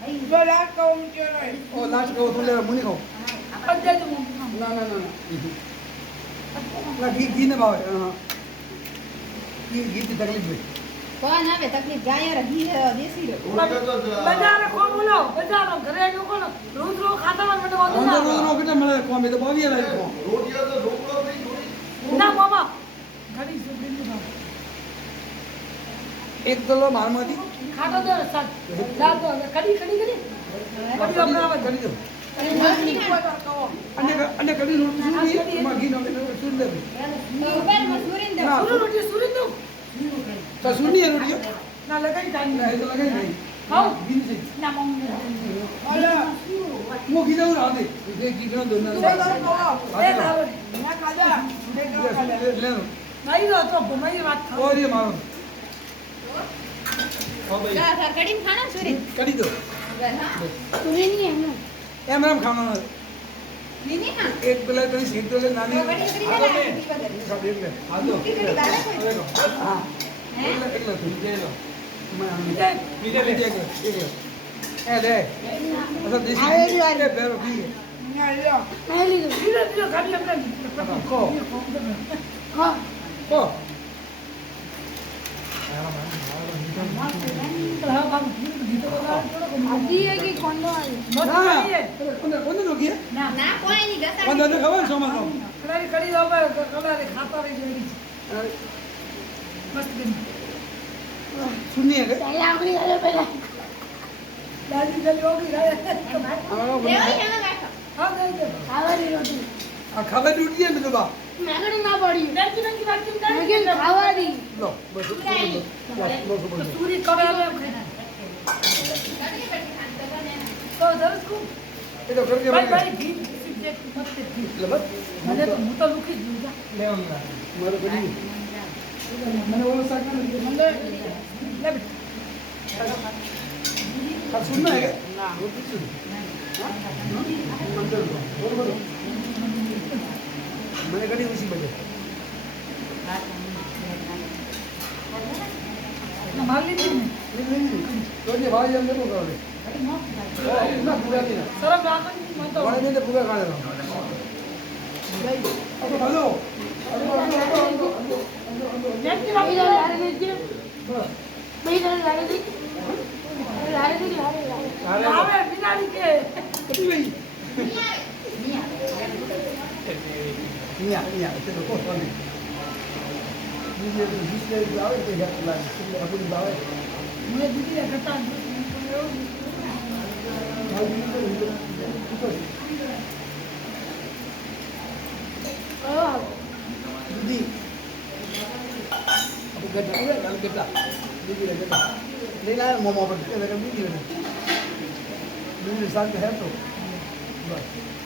ઓ last કહો તું લે મુની કહો પંજાબ મમ્મી ના ના ના ના ઘી ને ભાવે હા ઘી થી તકલીફ ભાઈ કોણ આવે તકલીફ ગાય ઘી દેશી રે બજાર કો બોલો બજાર ઘરે ગયો કોણ રોજ રોજ ખાતા મને અંદર રોનો કેટલા મળે કોમ એ તો ભાવીએ લાગે કોમ ના મામા ઘડી સુબડી નો એક દલો મારમાંથી ખાતો તો સાત લા તો કડી કડી કડી કડી આપણે આવે કરી દો અને કડી રોટી સુરી એમાં ઘી નાખે સુરી દે ઉપર મસૂરી દે ના સુરી દો તો સુરી રોટી ના લગાઈ ટાઈમ ના એ તો લગાઈ નહીં હાઉ ઘી છે ના મમ્મી મો ઘી દઉં રાતે એ ઘી નો દો ના એ ખાવ ના ખાજા લે નહીં તો ભમાઈ વાત થાવ ઓરી મારો કડીમ ખાના સુરી કરી દો સુરી ની એમ એમ ખાવાનું ની હા એક પેલા કરી શીખ તો નાની કડી હા કરી એટલે હા દો હા હે એટલે થઈ જાય બીજે બીજે લે એક એ લે અસલ દેશી એ બેરો ઘી પહેલી ધીરે ધીરે ખાલી આપણે કો હા કો આજી है कि कौन नो आई मत ના खाइए કોને નો ઘી ના કોઈ ની ગસા કોને ને ખબર છો માં कड़ी कड़ी हो कलर खाता रही जाएगी मस्त दिन સુની હે पहले आखरी गए पहले दादी जल्दी होगी गए દેવઈ હેમાં બેઠો हां गए थे खावारी रोटी આ ખાવા ડૂટી હે બધું બા मैंने ना पड़ी देखी देखी बात की लेकिन खावारी લો બસ બસ सूरी कड़े में खाना तो दर्द को એ તો કરકે भाई भाई घी सीधे मत घी લે બસ मैंने तो मुंह तो लुकी दूंगा લે ઓલા મારો ગડી મને ઓલો શાક ના ले આ સુનના હે ના રોટી સુન હા મંદર બરોબર મને ગડી ઉસી બજે मार लीजिए તો જે ભાઈ અંદર નો કરે ના પૂરા નહીં सरम राखन मत तो વાળે ને પૂરા ખાણે અબ હલો देखी बात इधर लारे दीजिए मैं इधर लारे दी लारे दी लारे बिनारी के કેટલી ભાઈ નિયા તે તો કોણ નહીં બીજે બીજે આવે તો યાદ લાગે એટલે આપણી બાવે मुझे दीदी का कटा દીદી આપણે ગટા આવે કાલ ગટા દીદી ગટા લઈ લાવે મોમો પર બીજી બીજી શાંત હે તો બસ